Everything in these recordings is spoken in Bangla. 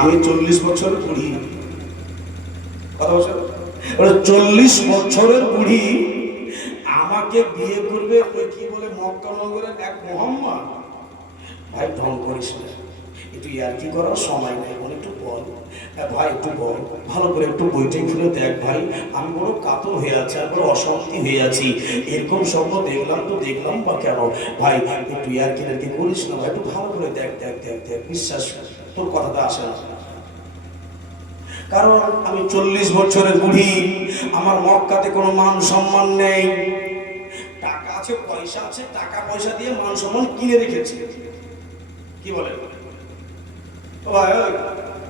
আমি 40 বছরের বুড়ি। কত বছর? 40 বছরের বুড়ি আমাকে বিয়ে করবে ওই কি বলে মক্কা নগরের এক মোহাম্মদ। ভাই ঢং করিস না, একটু ইয়ার্কি করার সময় নেই, একটু বল ভাই, একটু বল ভালো করে, একটু বইটা খুলে দেখ ভাই, আমি বড় কাতর হয়ে আছি আর বড় অশান্তি হয়ে আছি, এরকম স্বপ্ন দেখলাম তো দেখলাম বা কেন ভাই, একটু ইয়ার্কি টার্কি করিস না ভাই, একটু ভালো করে দেখ দেখ দেখ দেখ, বিশ্বাস তোর কথাটা আসে না। কারণ আমি 40 বছরের বুড়ি, আমার মক্কাতে কোনো মান সম্মান নেই, টাকা আছে পয়সা আছে, টাকা পয়সা দিয়ে মান সম্মান কিনে রেখেছি। কি বলে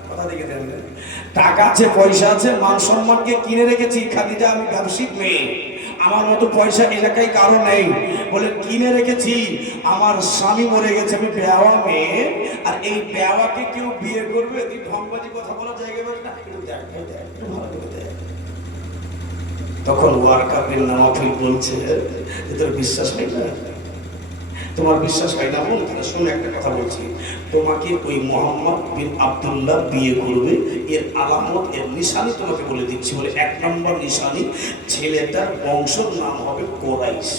কথা দেখে দেন, টাকা আছে পয়সা আছে মান সম্মানকে কিনে রেখেছি। খাদিজা আমি ব্যবসায়িক মেয়ে, আমার মতো পয়সা এলাকায় কারো নেই বলে কিনে রেখেছি। আমার স্বামী মরে গেছে, আমি বেয়াওয়া মেয়ে, আর এই বেয়াওয়াকে কেউ বিয়ে করবে? তুই ঢংবাজি কথা বলার জায়গা পাস না, একটু দেখ দেখ একটু ভালো করে দেখ। তখন ওয়ারকাবিন নামাফিল বলছে, তোর বিশ্বাস হয় না? তোমার বিশ্বাস হয় না বোন? তাহলে শুনে একটা কথা বলছি, তোমাকে ওই মোহাম্মদ বিন আব্দুল্লাহ বিয়ে করবে, এর আলামত এর নিশানি তোমাকে বলে দিচ্ছি। বলে 1 নম্বর নিশানি, ছেলেটার বংশের নাম হবে কোরাইশ।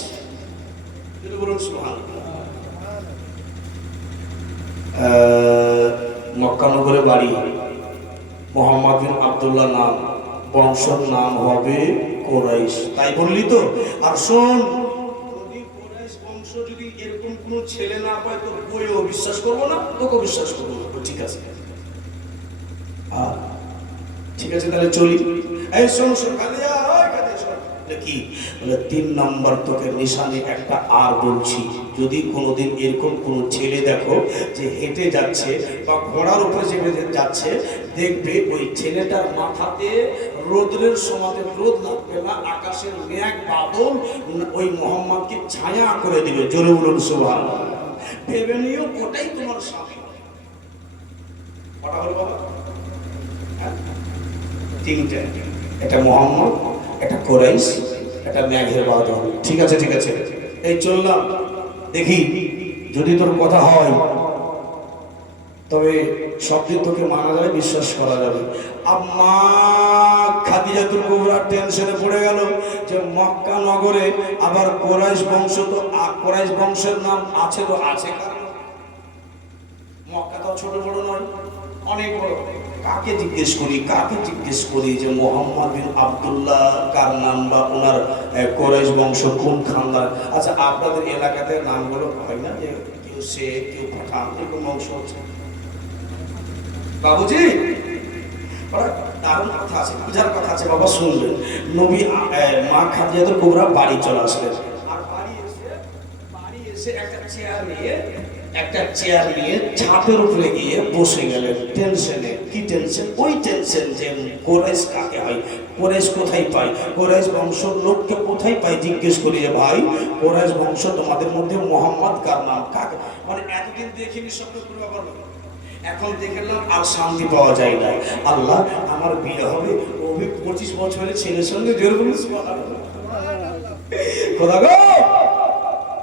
বলুন সুবহানাল্লাহ। মক্কা নগরে বাড়ি, মোহাম্মদ বিন আব্দুল্লাহ নাম, বংশের নাম হবে কোরাইশ। তাই বললি তো? আর শোন, যদি এরকম কোন ছেলে না পায় তো বইও বিশ্বাস করবো না, তোকে বিশ্বাস করবো না। ঠিক আছে, ঠিক আছে তাহলে চলি। এই শোন শোন, কি বলে 3 নম্বর তোকে নিশানি একটা আর বলছি, যদি কোনোদিন এরকম কোন ছেলে দেখো যে হেঁটে যাচ্ছে বা ঘোড়ার উপরে চেপে যাচ্ছে, দেখবে ওই ছেলেটার মাথাতে রোদের সময় রোদ লাগবে না, আকাশের মেঘ বাদল ওই মোহাম্মদকে ছায়া করে দিবে। জোরে বলুন সুবহানাল্লাহ। ভেবে নিও ওটাই তোমার স্বামী। কটা হলো বাবা? তিনটে, এটা মোহাম্মদ, এটা কোরাইশ, এটা মেঘের বাদল। ঠিক আছে ঠিক আছে, এই চললাম, দেখি যদি তোর কথা হয় তবে সব দিন তোকে মানা যাবে, বিশ্বাস করা যাবে। আম্মা খাদিজাতুল কুবরা টেনশনে পড়ে গেল যে মক্কা নগরে আবার কোরাইশ বংশ, তো কোরাইশ বংশের নাম আছে তো আছে, কারণ মক্কা তো ছোট বড় নয়, অনেক বড়। কাকে জিজ্ঞেস করি, কাকে জিজ্ঞেস করি যে মোহাম্মদ বিন আব্দুল্লাহ কার নাম, বা ওনার কোরাইশ বংশ কোন খানদান? আচ্ছা আপনাদের এলাকাতে নামগুলো হয় না যে কেউ শেখ কেউ পাঠান, এরকম বংশ হচ্ছে? বাবুজি দারুণ কথা আছে, বুঝার কথা আছে বাবা, শুনবেন। নবী মা খাদিজাতুল কুবরা বাড়ি চলে আসলেন, আর বাড়ি এসে একটা চেয়ার নিয়ে ছাদের উপরে গিয়ে বসে গেলেন। টেনশনে, কি টেনশন? ওই টেনশন যে কোরাইশ কাকে হয়, কোরাইশ কোথায় পায়, কোরাইশ বংশ লোককে কোথায় পায় জিজ্ঞেস করি যে ভাই কোরাইশ বংশ তোমাদের মধ্যে মোহাম্মদ কার নাম, কাকে? মানে এতদিন দেখিনি স্বপ্ন পূর্ণ করলো, এখন দেখলাম আর শান্তি পাওয়া যায় না। আল্লাহ আমার বিয়ে হবে, ও 25 বছরের ছেলের সঙ্গে জোর বলুন খোদা গো,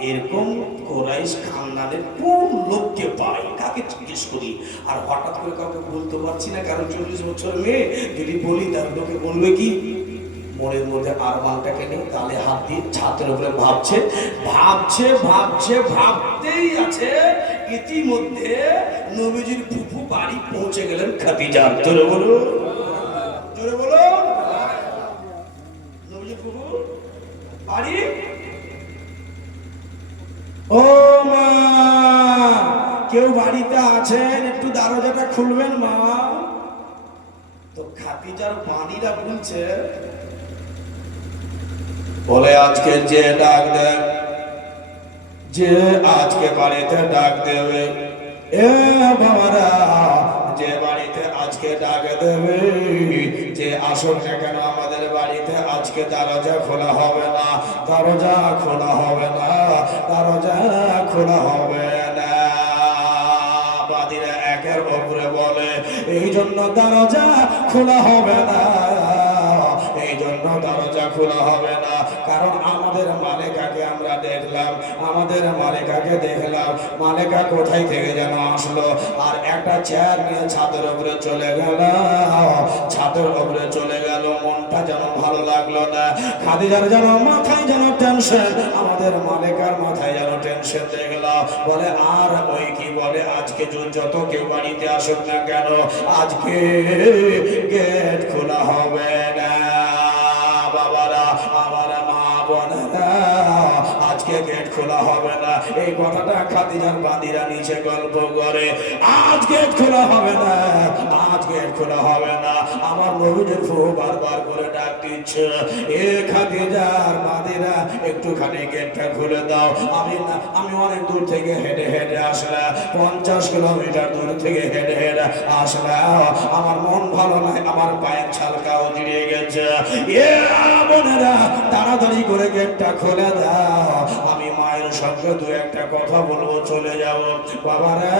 এরকম কোরাইশ খানদানের কোন লোককে পাই, কাকে জিজ্ঞেস করি? আর হঠাৎ করে কাউকে বলতে পারছি না, কারণ 40 বছর মেয়ে, যদি বলি তার লোকে বলবে কি? মনের মধ্যে আরমানটাকে নিয়ে গালে হাত দিয়ে ছাতের উপরে ভাবছে ভাবছে ভাবছে ভাবতেই আছে, ইতিমধ্যে নবীজির ফুফু বাড়ি পৌঁছে গেলেন খাদিজা। জোরে বলো, জোরে বলো, নবীজির ফুফু বাড়ি। ও মা, কেউ বাড়িতে আছেন? একটু দরজাটা খুলবেন মা। তো খাদিজার বাণীরা বলছে, বলে আজকে যে ডাক দেয়, যে আজকে বাড়িতে ডাক দেবে, এ বাবারা যে বাড়িতে আজকে ডাক দেবে, যে আসুন না কেন আমাদের বাড়িতে আজকে দরজা খোলা হবে না, দরজা খোলা হবে না, দরজা খোলা হবে না। বাদীরা একের উপরে বলে এই জন্য দরজা খোলা হবে না, এই জন্য দরজা খোলা হবে না, কারণ আমাদের মালেকাকে আমরা দেখলাম, আমাদের মালেকাকে দেখলাম, মালেকা কোথায় থেকে যেন আসলো আর একটা চেয়ার নিয়ে ছাদের উপরে চলে গেল, ছাদের উপরে চলে গেল। মনটা যেন ভালো লাগলো না, খাদিজার যেন মাথায় যেন টেনশন, আমাদের মালেকার মাথায় যেন টেনশন দেখলাম। বলে আর ওই কি বলে, আজকে যত কেউ বাড়িতে আসুক না কেন, আজকে গেট খোলা হবে না। বাবারা, আমার মা বোনেরা, আজকে গেট খোলা হবে না। এই কথাটা খাদিজার বাঁদিরা নিচে গল্প করে, আজ গেট খোলা হবে না, আজ গেট খোলা হবে না। আমার নবীদের ফুফু বারবার করে ডাক দিচ্ছে, এ খাদিজার বাঁদিরা একটুখানি গেটটা খুলে দাও। আমি অনেক দূর থেকে হেঁটে হেঁটে আসলাম, 50 কিলোমিটার দূর থেকে হেঁটে হেঁটে আসলাম, আমার মন ভালো নয়, আমার পায়ের ছালকাও জড়িয়ে গেছে। এ বোনেরা, তাড়াতাড়ি করে গেটটা খুলে দাও, আমি মায়ের সঙ্গে দু একটা কথা বলবো, চলে যাব। বাবারা,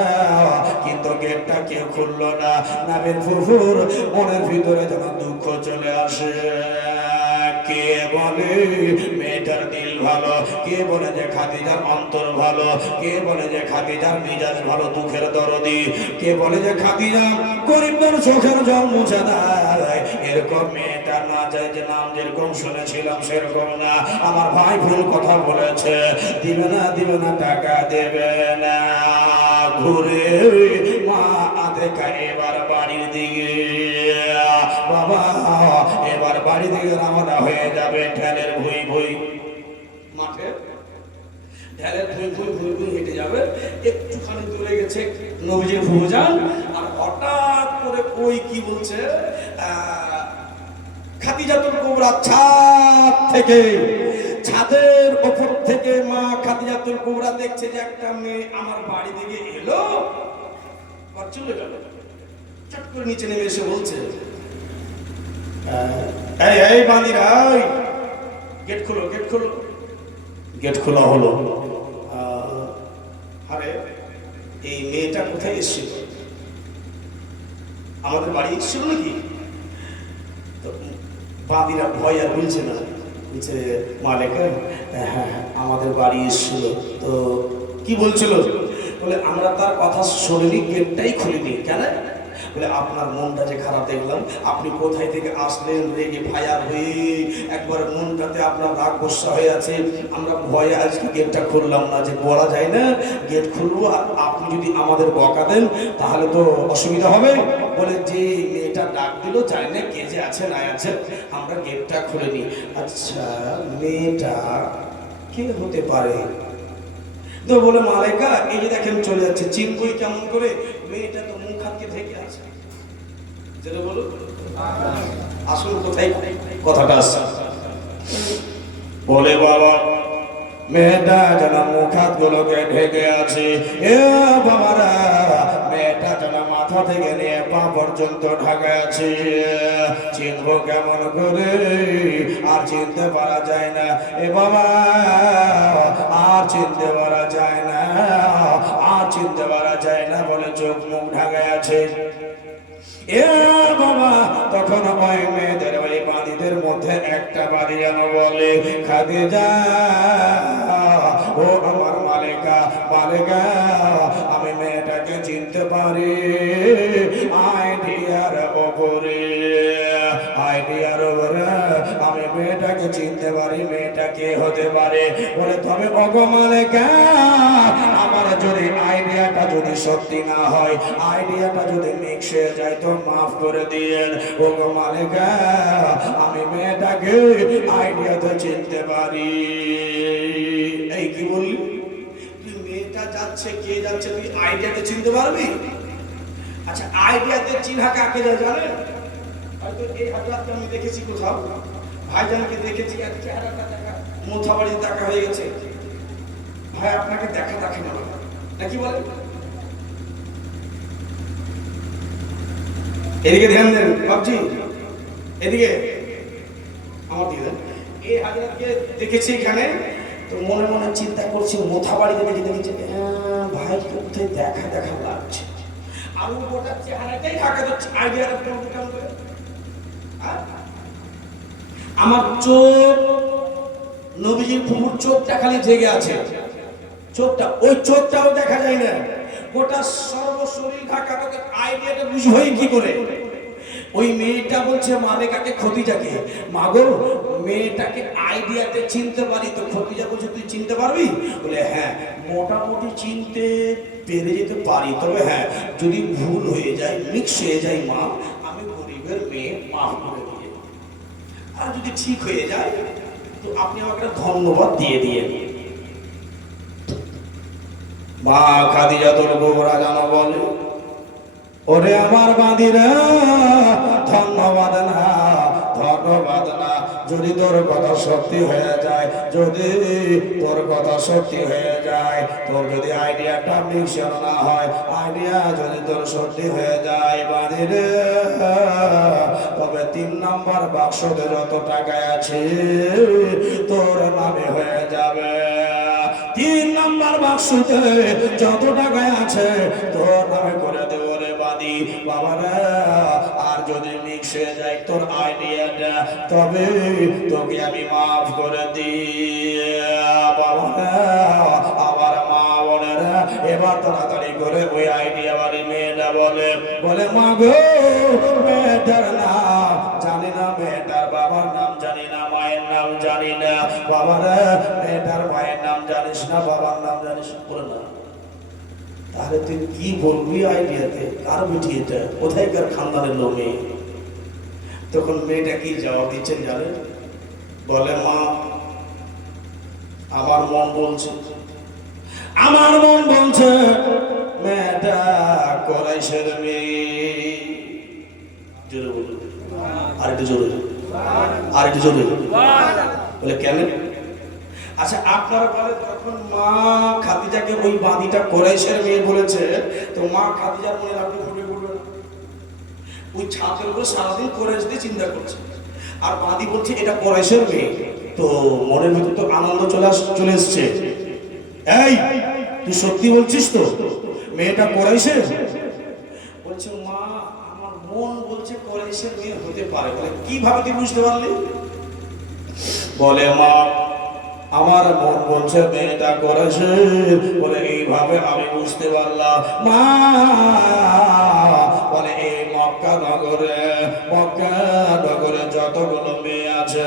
কিন্তু গেটটা কেউ খুললো না। নাবির ফুফুর মনের ভিতরে যেন দুঃখ চলে আসে। কে বলে মেয়েটার দিল ভালো, কে বলে যে খাদিজার অন্তর ভালো, কে বলে যে খাদিজার মিজাজ ভালো, দুঃখের দরদি, কে বলে যে খাদিজা গরিবদের চোখের জল মুছে দেয়। এরকম মেয়েটা না যায় যে নাম যেরকম শুনেছিলাম সেরকম না। আমার ভাই ভুল কথা বলেছে, দিবে না টাকা দেবে না। ঘুরে মা আধেকা এবার বাড়ির দিকে, বাবা এবার বাড়ি থেকে রওনা হয়ে যাবে। ঢেলের ভুই ভুই মাঠে, ঢেলের ভুই ভুই ভুই ভুই হেঁটে যাবে। একটুখানি দূরে গেছে নবীজির ফুফুজান, আর হঠাৎ করে ওই কি বলছে, খাদিজাতুল কুবরা ছাদ থেকে, ছাদের উপর থেকে মা খাদিজাতুল কুবরা দেখছে যে একটা মেয়ে আমার বাড়ি দিকে এলো, চলে গেল। চট করে নিচে নেমে এসে বলছে, এই বান্দিরা, গেট খোলো, গেট খোলো। গেট খোলা হলো। আরে এই মেয়েটা কোথায় এসেছিল? আমাদের বাড়ি এসেছিল নাকি? বাঁদিরা ভয় আর বলছে না, বলছে মালেকা হ্যাঁ আমাদের বাড়ি এসেছিল। তো কি বলছিল? বলে আমরা তার কথা শুনিনি, গেটটাই খুলিনি। কেন? বলে আপনার মনটা যে খারাপ দেখলাম, আপনি কোথায় থেকে আসলেন রেগে ফায়ার হয়ে, একবার মনটাতে আপনার রাগ গোসা হয়ে আছে, আমরা ভয়ে আজকে গেটটা খুললাম না। যে বলা যায় না গেট খুলবো, আর আপনি যদি আমাদের বকা দেন তাহলে তো অসুবিধা হবে। বলে যে মেয়েটা ডাক দিল, জানি না কে যে আছে না আছে, আমরা গেটটা খুলে নিই। আচ্ছা মেয়েটা কে হতে পারে? তো বলে মালেকা এই যে দেখেন চলে যাচ্ছে, চিনবই কেমন করে? মেয়েটা তো মুখ হাতকে ঢেকে আছে। যেটা বলো আসল কোথায় কথাটা আসছে? বলে বাবা মেয়েটা যেন মুখ হাত গুলোকে ঢেকে আছে। এ বাবারা, মেয়েটা যেন মাথা থেকে নিয়ে পা পর্যন্ত ঢাকা আছে। চিনবো কেমন করে? আর চিনতে পারা যায় না। এ বাবা, আর চিনতে পারা যায় না, আর চিনতে পারা যায় না। বলে চোখ মুখ ঢাকা আছে। এ বাবা, তখন ওই মেয়েদের ওই বাড়িদের মধ্যে একটা বাড়ি যেন বলে, খাদিজা ও আমার মালেকা, মালেকা আমি মেয়েটাকে চিনতে পারি। আইডিয়ার ওপরে, আইডিয়ার ওপরে আমি মেয়েটাকে চিনতে পারি। মেয়েটা কে হতে পারে? বলে তবে ওগো মালেকা, আমার যদি আইডিয়াটা যদি সত্যি না হয়, আইডিয়াটা যদি মিক্স হয়ে যায় তো মাফ করে দিয়েন। ওগো মালেকা, আমি মেয়েটাকে আইডিয়াতে চিনতে পারি। এই কি বললি তুই? মেয়েটা যাচ্ছে, কে যাচ্ছে, তুই আইডিয়াতে চিনতে পারবি? আচ্ছা আইডিয়াতে চিনহা কাকে যায় জানেন? হয়তো এই হাজারটা আমি দেখেছি কোথাও, ভাইজানকে দেখেছি, আর চেহারাটা দেখা মোথাবাড়ি দেখা হয়ে গেছে। ভাই আপনাকে দেখা দেখে না নাকি বলে? এদিকে ধ্যান দেন বাবজি, এদিকে আমার দিকে দেন। এই হাজারকে দেখেছি এখানে, তো মনে মনে চিন্তা করছি মোথাবাড়িতে দেখেছি ভাই কোথায় দেখা দেখা লাগছে। আর ওটার চেহারাটাই ঢাকা যাচ্ছে। আইডিয়ার আমার চোখ, নবীজির ফুফুর চোখটা খালি জেগে আছে, চোখটা, ওই চোখটাও দেখা যায় না, গোটা সর্বশরীর ঢাকা। তোকে আইডিয়াটা বুঝবই কি করে? ওই মেয়েটা বলছে মালেকাকে, খতিজাকে, মাগো মেয়েটাকে আইডিয়াতে চিনতে পারি তো। খতিজা বলছে তুই চিনতে পারবি? বলে হ্যাঁ মোটামুটি চিনতে পেরে যেতে পারি, তবে হ্যাঁ যদি ভুল হয়ে যায়, মিক্স হয়ে যায় মা, আমি গরিবের মেয়ে, মাফ করে দিয়ে, আর যদি ঠিক হয়ে যায় তো আপনি আমাকে ধন্যবাদ দিয়ে দিয়ে। মা খাদিজা তোর বউরা জানো বলে, ওরে আমার বাঁধিরা ধন্যবাদ না, ধন্যবাদ না, যদি তোর কথা সত্যি হয়ে যায়, যদি তোর কথা সত্যি হয়ে যায়, তোর যদি আইডিয়াটা মিশন না হয়, আইডিয়া যদি তোর সত্যি হয়ে যায় বাঁধিরে, তবে 3 নম্বর বাক্সতে যত টাকা আছে তোর নামে হয়ে যাবে। 3 নম্বর বাক্সতে যত টাকা আছে তোর নামে করে দেব রে বাদি বাবারা। আর যদি মিক্স হয়ে যায় তোর আইডিয়াটা, তবে তোকে আমি মাফ করে দিই বাবারা। আমার মা বোনেরা এবার তাড়াতাড়ি করে ওই আইডিয়া বাড়ি মেয়েটা বলে, বলে মা গো মেয়েটার নাম জানি না, মেয়েটার বাবার নাম জানি না, মায়ের নাম জানি না। বাবারা মেয়েটার মায়ের নাম জানিস না, বাবার নাম জানিস না, বলে না। তাহলে তুই কি বলবি আইডিয়াতে? কার বেটি এটা, কোথায়কার খানদানের লোক মেয়ে? তখন মেয়েটা কি জবাব দিচ্ছেন জানেন? বলে মা আমার মন বলছে, আমার মন বলছে মেয়েটা কোরাইশের মেয়ে। জোরে বলুন, আরেকটু জোরে, আরেকটু জোরে। বলে কেন? আচ্ছা আপনারা বলে, যখন মা খাদিজাকে ওই বাঁধিটা কোরাইশের মেয়ে বলেছে, তো মা খাদিজার মনে আপনি ফুটে পড়বেন? ওই ছাতের উপরে সারাদিন কোরাইশ দিয়ে চিন্তা করছে, আর বাঁধি বলছে এটা কোরাইশের মেয়ে, তো মনের ভিতরে তো আনন্দ চলে এসছে। এই তুই সত্যি বলছিস তো মেয়েটা কোরাইশের? বলছে মা আমার মন বলছে কোরাইশের মেয়ে হতে পারে। বলে কিভাবে তুই বুঝতে পারলি? বলে মা আমার মন বলছে মেয়েটা কোরাইশের। বলে এইভাবে আমি বুঝতে পারলাম মা। বলে এই মক্কা নগরে যতগুলো মেয়ে আছে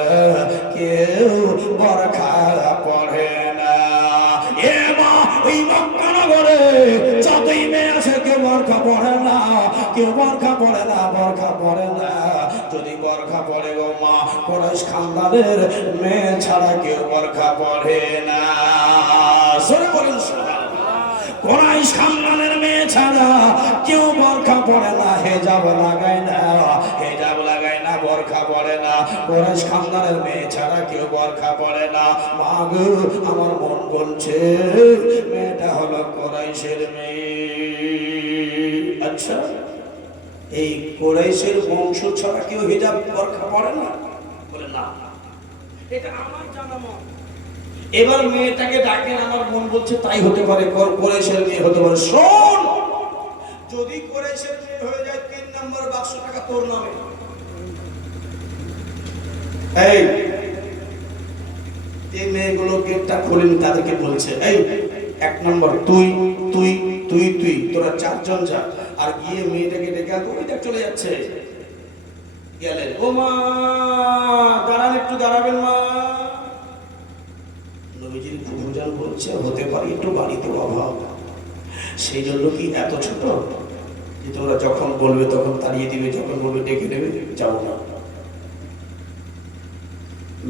কেউ বরখা পড়ে না। এ মা ওই মক্কা নগরে যতই মেয়ে আছে কেউ বরখা পড়ে না, কেউ বরখা পড়ে না, বরখা পড়ে না। যদি বরখা পড়ে গো মা, কোরাইশ খানদানের মেয়ে ছাড়া কেউ বরখা পড়ে না। সরে বলেন কোরাইশ খানদানের মেয়ে ছাড়া কেউ বরখা পড়ে না, হেজাব লাগায় না, হেজাব লাগায় না, বরখা পড়ে না। কোরাইশ খানদানের মেয়ে ছাড়া কেউ বরখা পড়ে না। মা গো আমার মন বলছে মেয়েটা হলো কোরাইশের মেয়ে। আচ্ছা এই কোরাইশের বংশ ছাড়া কেউ হিজাব বরখা পড়ে না? বলে না, এটা আমার জানা মত। এবার মেয়েটাকে ডাকেন, আমার মন বলছে তাই হতে পারে, কোরাইশের মেয়ে হতে পারে। শোন, যদি কোরাইশের মেয়ে হয়ে যায় 3 নম্বর বাক্স টাকা তোর নামে। এই মেয়েগুলো গেটটা খোলেনি, তাদেরকে বলছে এই 1 নম্বর তুই তুই তুই তুই তোরা 4 জন যা, আর গিয়ে মেয়েটাকে ডেকে আনতে। ওই দেখ চলে যাচ্ছে। গেলেন, ও মা দাঁড়ান, একটু দাঁড়াবেন মা। নবীজির গুরুজন বলছে হতে পারে একটু বাড়িতে অভাব, সেই জন্য কি এত ছোট যে তোরা যখন বলবে তখন তাড়িয়ে দিবে, যখন বলবে ডেকে নেবে? যাবো না।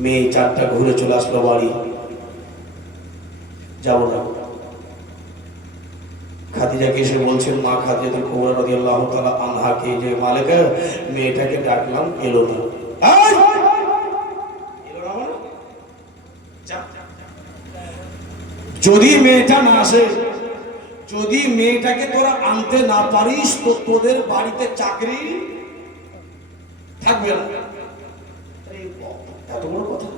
মেয়ে 4টা ঘুরে চলে আসলো বাড়ি, যাবো না। খাদিজাকে এসে বলছেন, মা খাদিজা কুবরা রাদিয়াল্লাহু তাআলা আনহাকে, যে মালিকা মেয়েটাকে ডাকলাম এলো না। যদি মেয়েটা না আসে, যদি মেয়েটাকে তোরা আনতে না পারিস তো তোদের বাড়িতে চাকরি থাকবে না। এত বড় কথা।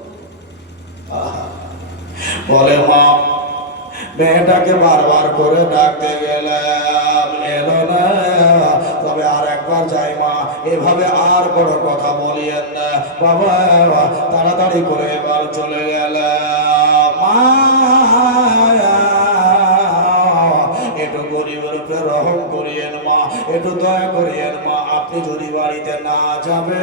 বলে মা মেয়েটাকে বারবার করে ডাকতে গেলাম, এলো না। তবে আর একবার যায় মা, এভাবে আর বড় কথা বলিয়েন না বাবা, তাড়াতাড়ি করে এবার চলে গেল মা। একটু গরিবের উপরে রহম করিয়েন মা, একটু দয়া করিয়েন মা। আপনি যদি বাড়িতে না যাবে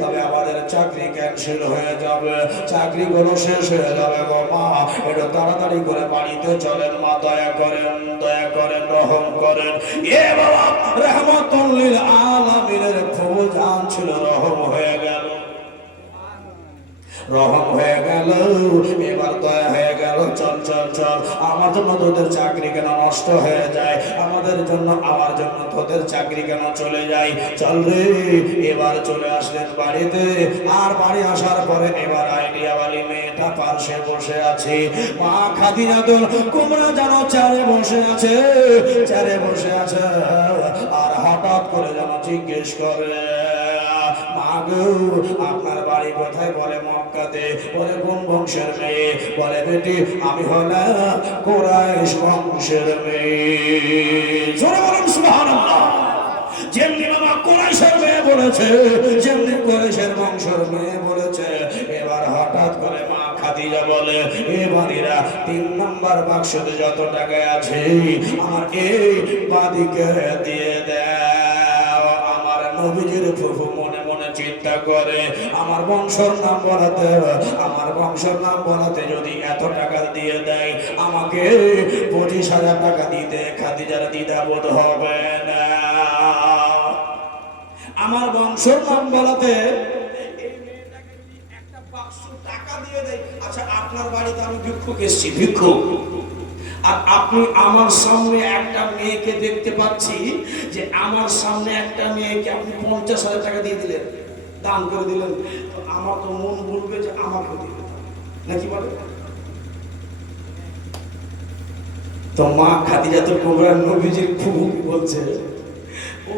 তবে আমাদের চাকরি ক্যান্সেল হয়ে যাবে, চাকরিগুলো শেষ হয়ে যাবে গো মা। একটু তাড়াতাড়ি করে বাড়িতে চলেন মা, দয়া করেন, দয়া করেন, রহম করেন। এ বাবা রহমাতুল লিল আলামিনের খুব জান ছিল, রহম হয়ে গেল, রহম হয়ে গেল, এবার দয়া হয়ে গেল। চল চল চল, আমার জন্য তোদের চাকরি কেন নষ্ট হয়ে যায়, আমাদের জন্য, আমার জন্য তোদের চাকরি কেন চলে যায়, চল রে। এবার চলে আসলেন বাড়িতে। আর বাড়ি আসার পরে এবার আইডিয়াওয়ালি মেয়েটা পাশে বসে আছে, মা খাদিজাতুল কুবরা যেন চেয়ারে বসে আছে, চেয়ারে বসে আছে। আর হঠাৎ করে যেন জিজ্ঞেস করে, মাগো আপনার বাড়ি কোথায়? বলে মক্কাতে। বলে কোন বংশের মেয়ে? বলে বেটি আমি হলাম কুরাইশ বংশের মেয়ে। জোরে বলুন সুবহানাল্লাহ। যেমনি বাবা কুরাইশের মেয়ে বলেছে, যেমনি কুরাইশের বংশের মেয়ে বলেছে, এবার হঠাৎ করে মা খাদিজা বলে, এ বাদীরা 3 নম্বর বাক্সতে যত টাকা আছে আমার এই বাদীকে দিয়ে দাও। আমার নবীজির ফুফু মনে মনে চিন্তা করে, আমার বংশের নাম বলাতে, আমার বংশের নাম বলাতে যদি এত টাকা দিয়ে দেয়, আমাকে 25,000 টাকা দিতে খাদিজার দ্বিধাবোধ হবে না। আমার বংশের নাম বলাতে একটা বাক্স টাকা দিয়ে দেয়। আচ্ছা আপনার বাড়িতে আমি ভিক্ষুক এসেছি, ভিক্ষুক, আর আপনি আমার সামনে একটা মেয়েকে দেখতে পাচ্ছি, যে আমার সামনে একটা মেয়েকে আপনি 50,000 টাকা দিয়ে দিলেন, দান করে দিলেন, তো আমার তো মন বলবে যে আমাকে দিলে, নাকি বলে? তো মা খাদিজাতুল কুবরা নবীজির ফুফু বলছে, ও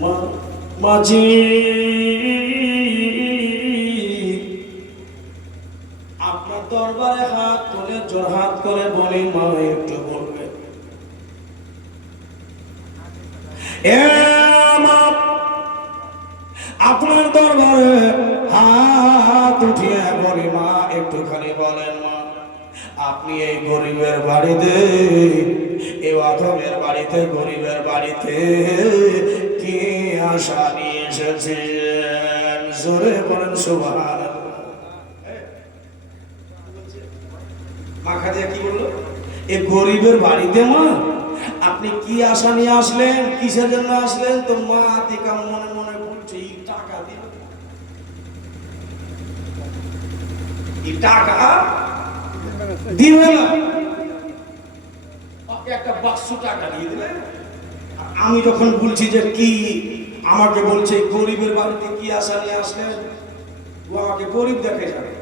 মা, মাঝি আপনার দরবারে হাত তুলে জোরহাত করে বলি, মা একটু বলবে, আপনার দরবারে হাত উঠিয়ে বলি, মা একটুখানি বলেন মা, আপনি এই গরিবের বাড়িতে, এই অধমের বাড়িতে, গরিবের বাড়িতে কি আশা নিয়ে এসেছেন? জোরে বলেন সুবহানাল্লাহ। মা খাদিজা কি বললো? এই গরিবের বাড়িতে মা আপনি কি আশা নিয়ে আসলেন, কিসের জন্য আসলেন? তো মা আতিকা মনে মনে বলছে, এই টাকা দিল, এই টাকা দিবে না, একটা বাক্স টাকা দিয়ে দিলে। আমি যখন বলছি যে কি, আমাকে বলছে গরিবের বাড়িতে কি আশা নিয়ে আসলেন, ও আমাকে গরিব দেখে যাবে,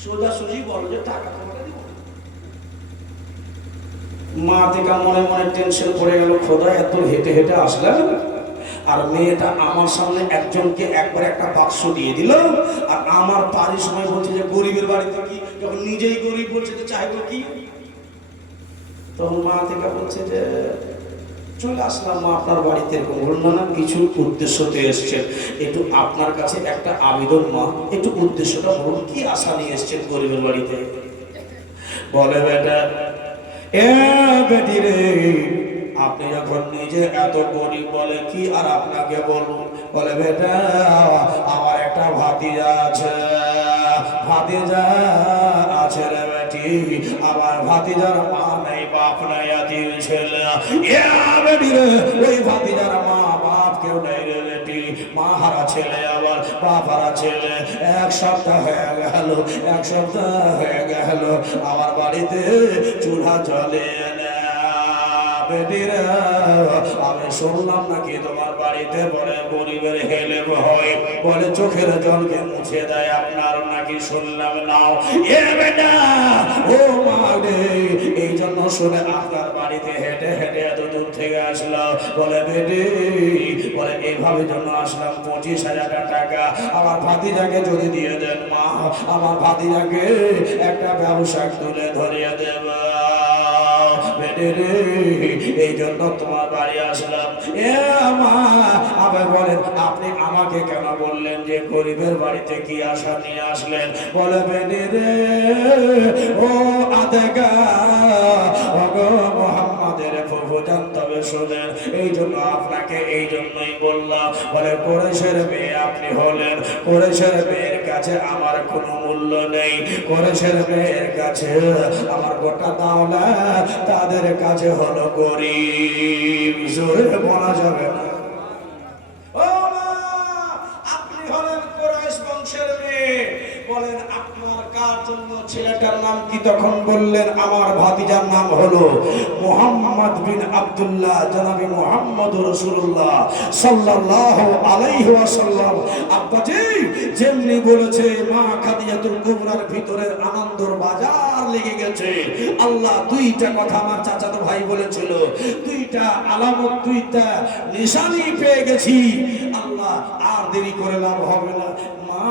সোজাসুজি বলো যে টাকা তোমাকে দিব। মা থেকে মনে মনে টেনশন পড়ে গেল, খোদা এত হেঁটে হেঁটে আসলেন, আর মেয়েটা আমার সামনে একজনকে একবার একটা বাক্স দিয়ে দিল, আর আমার পারি সময় বলছে যে গরিবের বাড়িতে কি, যখন নিজেই গরিব বলছে যে চাইবো কি। তখন মা থেকে বলছে যে চলে আসলাম মা আপনার বাড়িতে, এরকম বলুন না, কিছু উদ্দেশ্যতে এসছেন, একটু আপনার কাছে একটা আবেদন মা, একটু উদ্দেশ্যটা বলুন, কি আশা নিয়ে এসছেন গরিবের বাড়িতে? বলে বেটা, এ বেটি রে, আপনি যখন নিজে এত গরিব, বলে কি আর আপনাকে বলুন? বলে বেটা আমার একটা ভাতিজা আছে, ভাতিজা আছে রে বেটি, আমার ভাতিজার মা নাই, বাপ নাই, ইয়াতীম ছেলে। এ বেটি রে, ওই ভাতিজার মা বাপ কেউ নাই রে বেটি, মা হারা ছেলে, আবার বাপ হারা ছেলে। 1 সপ্তাহ হয়ে গেল, 1 সপ্তাহ হয়ে গেল আমার বাড়িতে চুলা জ্বলে না। বেটিরা আমি শুনলাম নাকি তোমার বাড়িতে বলে গরিবের হেলেম হয়, বলে চোখের জলকে মুছে দেয় আপনার, নাকি শুনলাম? নাও এ বেটা, ও মা রে, এই জন্য শুনে আপনার বাড়িতে হেঁটে হেঁটে এত দূর থেকে আসলাম। বলে বেটি, বলে এইভাবে জন্য আসলাম, 25,000 টাকা আমার ভাতিজাকে যদি দিয়ে দেন মা, আমার ভাতিজাকে একটা ব্যবসা তুলে ধরিয়ে দেব। এই জন্য তোমার বাড়ি আসলাম, এ মা, আবার বলেন আপনি আমাকে কেন বললেন যে গরিবের বাড়িতে কি আশা নিয়ে আসলেন? বলে বেনি রে ও আদেগা, ওগো মুহাম্মাদের ফুফু জান, তবে শুনেন, এই জন্য আপনাকে এই জন্যই বললাম। বলে কুরাইশের মেয়ে আপনি হলেন, কুরাইশের মেয়ের কাছে আমার কোনো মূল্য নেই, কুরাইশের মেয়ের কাছে আমার গোটা দাওলাত, তাদের কাছে হলো গরিব। জোরে বলা যাবে না। ও মা, আপনি হলেন কুরাইশ বংশের মেয়ে, বলেন আপনার কার জন্য ছেলেটার নাম কি? তখন বললেন আমার ভাতিজার নাম হলো মুহাম্মদ বিন আব্দুল্লাহ, জনাবি মুহাম্মদ রাসূলুল্লাহ সাল্লাল্লাহু আলাইহি ওয়াসাল্লাম। আব্বাজি যেমনি বলেছে, মা খাদিজাতুল কুবরার ভিতরের আনন্দের বাজার লেগে গেছে। আল্লাহ দুইটা কথা আমার চাচাতো ভাই বলেছিল, দুইটা আলামত, দুইটা নিশানি পেয়ে গেছি। আল্লাহ আর দেরি করে লাভ হবে না। মা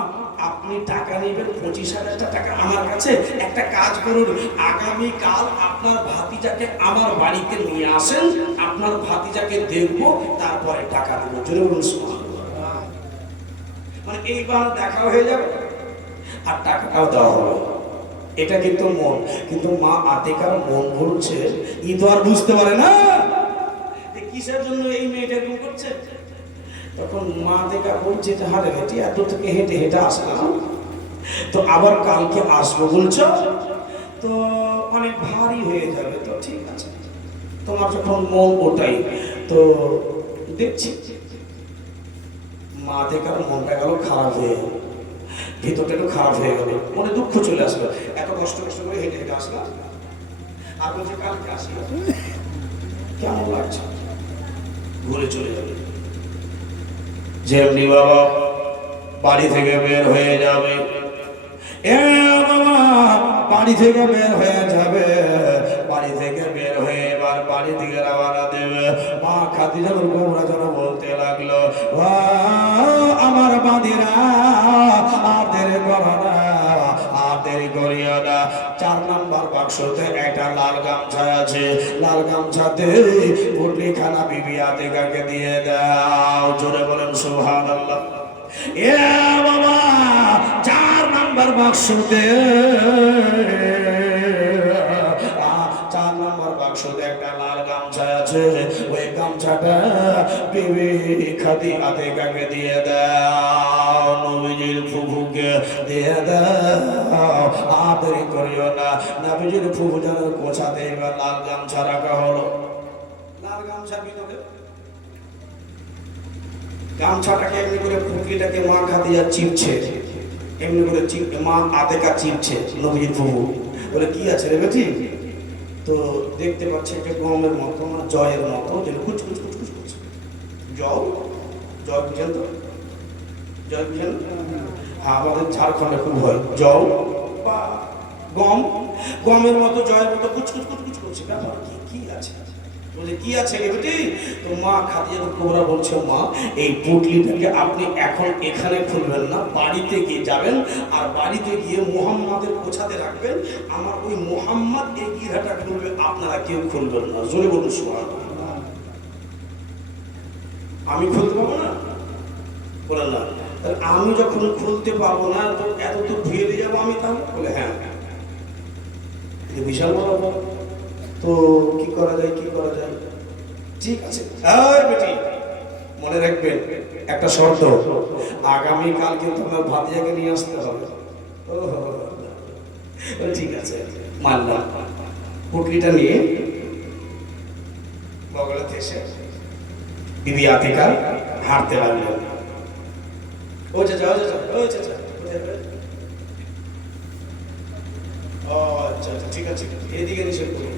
আপনি টাকা নেবেন 25,000 টাকা আমার কাছে। একটা কাজ করুন, আগামী কাল আপনার ভাতিজাকে আমার বাড়িতে নিয়ে আসেন, আপনার ভাতিজাকে দেখবো, তারপরে টাকা দেবো। জোরে বলুন সুবহানাল্লাহ। মানে এইবার দেখা হয়ে যাবে আর টাকাটাও দেওয়া হবে। এটা কিন্তু মন, কিন্তু মা আতিকার মন বলছে, ই তো আর বুঝতে পারে না কিসের জন্য এই মেয়েটা এরকম করছে। তখন মা দেখা বলছে যে হারে হেঁটে এত থেকে হেঁটে হেঁটে আসলাম, তো আবার কালকে আসবো বলছো, তো অনেক ভারী হয়ে যাবে। তো ঠিক আছে, তোমার যখন মন ওটাই, তো দেখছি। মা দেখার মনটা গেল খারাপ হয়ে, ভিতরটা একটু খারাপ হয়ে গেল, মনে দুঃখ চলে আসলো। এত কষ্ট কষ্ট করে হেঁটে হেঁটে আসলাম, আর বলছে কালকে আসলাম, কেমন লাগছে, ঘুরে চলে যাবে। যেমনি বাবা বাড়ি থেকে বের হয়ে যাবে, এ বাবা বাড়ি থেকে বের হয়ে যাবে, বাড়ি থেকে বের হয়ে এবার বাড়ি থেকে রওনা দেবে। মা খাদিজাতুল কুবরা যেন বলতে লাগলো, আমার বাঁধিরা আর দেরি করো না, আর দেরি করিও না। 4 নম্বর বাক্সতে একটা লাল গামছা আছে, লাল গামছাতে পুটলি খানা বিবি আতিকাকে দিয়ে দাও। জোরে বলেন সুবহানাল্লাহ। এ বাবা 4 নম্বর বাক্সতে, 4 নম্বর বাক্সতে একটা লাল গামছা আছে, ওই গামছাটা বিবি আতিকাকে দিয়ে দাও, নবীজির ফুফুকে দিয়ে দাও। আদরি করিও না। নবীজির ফুফু যেন কোছাতে এবার লাল গামছা রাখা হলো। লাল গামছা ভিতরে গামছাটাকে এমনি করে পুটলিটাকে মা খাদিজা চিপছে, এমনি করে মা আতিকা চিপছে। নবীজির ফুফু বলে কি আছে রে বেটি? তো দেখতে পাচ্ছে একটা গমের মতো, মানে জয়ের মতো, যেন কুচকুচ কুচকুচ করছে। জয় জয় বুঝেন তো? জয় বুঝেন? হ্যাঁ, আমাদের ঝাড়খণ্ডে খুব হয় জল বা গম, গমের মতো জয়ের মতো কুচকুচ কুচকুচ করছে। ব্যাপার কি, কি আছে? বলে কি আছে রে বেটি? তো মা খাদিজাতুল কুবরা বলছে, মা এই পুটলিটাকে আপনি এখন এখানে খুলবেন না, বাড়িতে গিয়ে যাবেন, আর বাড়িতে গিয়ে মুহাম্মাদের গোছাতে রাখবেন। আমার ওই মুহাম্মদ এই গিরাটা খুলবে, আপনারা কেউ খুলবেন না। জোরে বলুন সুবহানাল্লাহ। আমি খুলতে পারবো না? বলে না, তাহলে আমি যখন খুলতে পারবো না, তো এত তো ধুয়ে দিয়ে যাবো আমি তাহলে? বলে হ্যাঁ, বিশাল বড়। তো কি করা যায়, কি করা যায়? ঠিক আছে, বেটি মনে রাখবেন একটা শর্ত, আগামীকাল কিন্তু আমার ভাতিজাকে নিয়ে আসতে হবে। ঠিক আছে, মানলাম। পুটলিটা নিয়ে বগলাতে এসে বিবি আতিকা হাঁটতে লাগলো। ও চাচা, ও চাচা, ও চাচা, ও আচ্ছা আচ্ছা, ঠিক আছে, এদিকে নিষেধ করুন।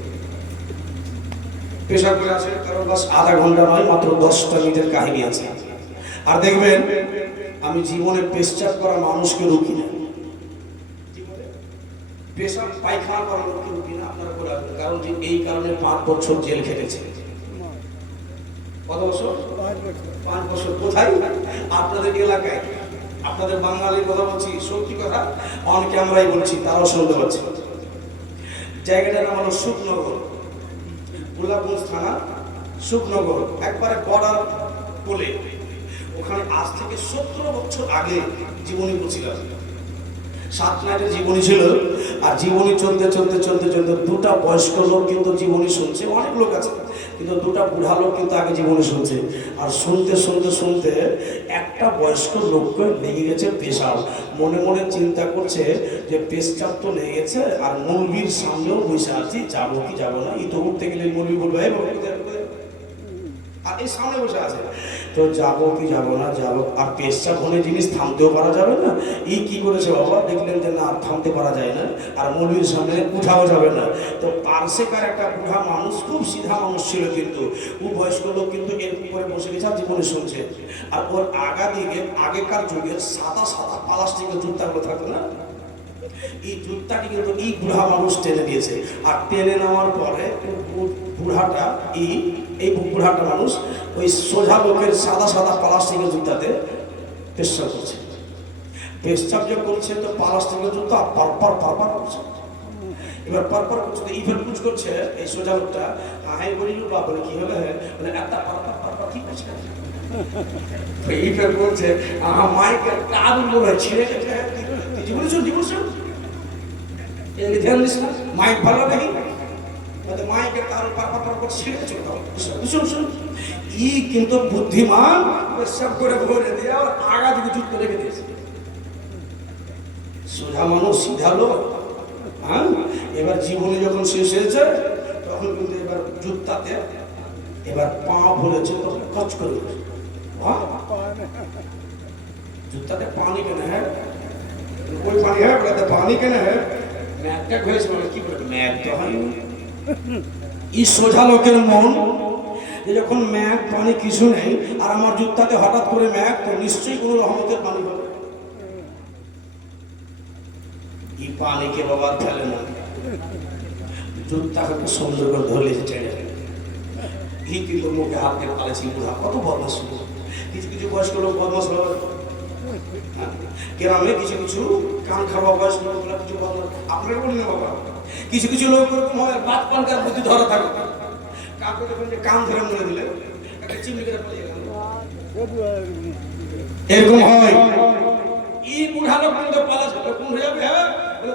পেশা করে আছে, কারণ বাস আধা ঘন্টা নয়, মাত্র 10টা মিনিটের কাহিনী আছে। আর দেখবেন আমি জীবনে পেশাব করা মানুষকে রুখি না, পেশাব পায়খানা করা লোককে রুখি না। আপনারা করে আসবেন, কারণ এই কারণে 5 বছর জেল খেটেছে। কত বছর? 5 বছর। কোথায়? আপনাদের এলাকায়। আপনাদের বাঙালির কথা বলছি, সত্যি কথা, অনেকে আমরাই বলছি, তারাও শুনতে পাচ্ছি। জায়গাটার নাম হলো সুখনগর, গোলাপগঞ্জ থানা, সুখনগর একবারে বর্ডার বলে, ওখানে আজ থেকে 17 বছর আগে জীবনী বলছিলাম। 7 নাইটের জীবনী ছিল। আর জীবনী চলতে চলতে চলতে চলতে দুটা বয়স্ক লোক কিন্তু জীবনী শুনছে, অনেক লোক আছে কিন্তু দুটা বুড়া লোক কিন্তু আগে জীবনী শুনছে। আর শুনতে শুনতে শুনতে একটা বয়স্ক লোককে লেগে গেছে পেশাব। মনে মনে চিন্তা করছে যে পেশাব তো লেগে গেছে, আর মৌলবীর সামনেও বসে আছি, যাবো কি যাবো না। এই তো উঠতে গেলে মৌলবী বলবে আর এই সামনে বসে আছে, তো যাবো কি যাবো না, যাবো। আর পেশাব হলে জিনিস থামতেও পারা যাবে না। এই কি করেছে বাবা, দেখলেন যে না থামতে পারা যায় না, আর মৌলবীর সামনে উঠাও যাবে না। তো পার্শেকার একটা বুড়া মানুষ, খুব সিধা মানুষ ছিল, কিন্তু ও বয়স্ক লোক কিন্তু এরকম করে বসে গেছে আর জীবনে শুনছে। আর ওর দিকে আগেকার যুগে সাদা সাদা প্লাস্টিকের জুতাগুলো থাকতো না, এই জুতাটি কিন্তু এই বুড়া মানুষ টেনে দিয়েছে। আর টেনে নেওয়ার পরে বুড়াটা এই বুড়াটা মানুষ ওই সোজা লোকের সাদা সাদা প্লাস্টিকের জুতাতে পেশাব করছে। পেশাব যে করছে তো প্লাস্টিকের জুতা পারপার পারপার করছে। এবার পারপার করছে তো ইভেন কুচ করছে এই সোজা লোকটা। আমি বলি বা বলে কি হলে মানে একটা পারপার পারপার কি করছে, ইভেন বলছে মাইকের কান বলে ছিঁড়ে গেছে। ধ্যান দিস না, মাইক ভালো নেই, মাইকের তার পারপার ছিঁড়ে চলে শুন। ই কিন্তু বুদ্ধিমান, সব করে ভরে দিয়ে আর আগা দিকে যুক্ত রেখে দিয়েছে। সোজা মানুষ সিধা লোক। হ্যাঁ, এবার জীবনে যখন শেষ হয়েছে তখন কিন্তু এবার জুতাতে এবার পা ভরেছে, তখন কচ করে জুতাতে পানি কেনে। হ্যাঁ, कोई पानी है बोला पानी केना है मैक टा হয়েছে বলে কি বলে ম্যাক তো হয়নি। এই সোজা লোকের মন যে যখন ম্যাক পানি কিছু নেই আর আমার জুতাতে হঠাৎ করে ম্যাক, তো নিশ্চয়ই কোনো রহমতের পানি হবে। এই পানিকে বাবা ফেলে না, জুতাকে সুন্দর করে ধরে ছেড়ে এই কিন্তু মুখে হাত দিয়ে পালেছি। কত বদমাস, কিছু কিছু বয়স্ক লোক বদমাস হবে। গ্রামে কিছু কিছু কান খাওয়া বয়স্ক লোকগুলো কিছু আপনার বলি না বাবা, কিছু কিছু লোক এরকম হয় বাদ পানকার বুদ্ধি ধরা থাকে, কাউকে যখন কান ধরে মরে দিলে একটা চিমনি করে পালিয়ে গেল, এরকম হয়। এই বুড়া লোক কিন্তু পালাস কোন হয়ে যাবে। হ্যাঁ,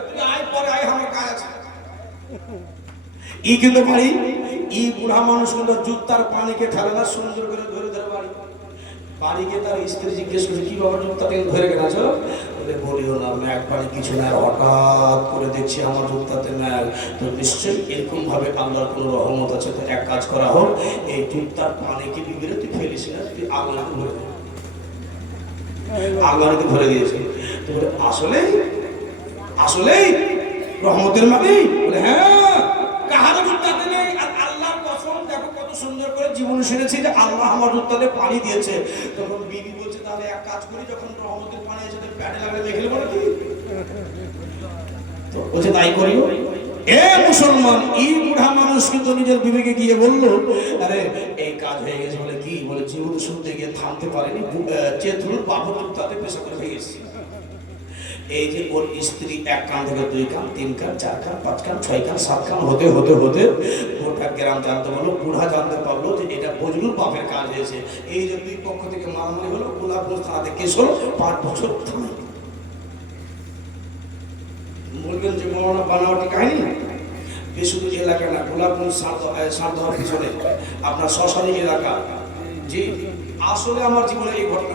তুই আয় পরে আয়, আমার কাজ আছে। ই কিন্তু বাড়ি এই বুড়া মানুষ কিন্তু জুতার পানিকে ফেলে না, সুন্দর করে ধরে ধরে বাড়িকে তার স্ত্রী জিজ্ঞেস করছে কি বাবা জুতাতে ধরে গেছ, বলিও না ম্যাক পানি কিছু না, হঠাৎ করে দেখছি আমার জুতাতে ম্যাক। তো নিশ্চয়ই এরকম ভাবে আল্লাহর কোনো রহমত আছে। তো এক কাজ করা হোক, এই জুতার পানিকে বিবিরে তুই ফেলিস না, তুই আল্লাহকে ভরে দে। আল্লাহকে ভরে দিয়েছে। তো বলে আসলেই আসলেই রহমতের মালিক? বলে হ্যাঁ, কাহার জুতাতে নেই। আর আল্লাহর কসম, দেখো কত সুন্দর করে জীবনে শুনেছি যে আল্লাহ আমার জুতাতে পানি দিয়েছে। তখন বিবি বলছে তাহলে এক কাজ করি, যখন রহমতের পানি এসে প্যাডে লাগলে দেখলে বলে কি, তো বলছে তাই করিও। এ মুসলমান, এই বুড়া মানুষ কিন্তু নিজের বিবেকে গিয়ে বললো আরে এই কাজ হয়ে গেছে। বলে কি, বলে জীবন শুনতে গিয়ে থামতে পারেনি, চেতুর বাবুর জুতাতে পেশা করে হয়ে গেছে। এই যে ওর স্ত্রী এক কান থেকে 2 কান 3 কান 4 কান 5 কান 6 কান 7 কান হতে হতে হতে গোটা গ্রাম জানতে পারলো, বুড়া জানতে পারলো যে এটা বজরুল বাপের কাজ হয়েছে। এই যে 2 পক্ষ থেকে মারামারি হলো, গোলাপগঞ্জ থানাতে কেস হলো, 5 বছর থানায়। বলবেন যে মৌলানা বানাওয়াটি কাহিনী, শুধু এলাকা না, গোলাপগঞ্জ সারদহার পিছনে আপনার শ্মশানী এলাকা। জি, আসলে আমার জীবনে এই ঘটনা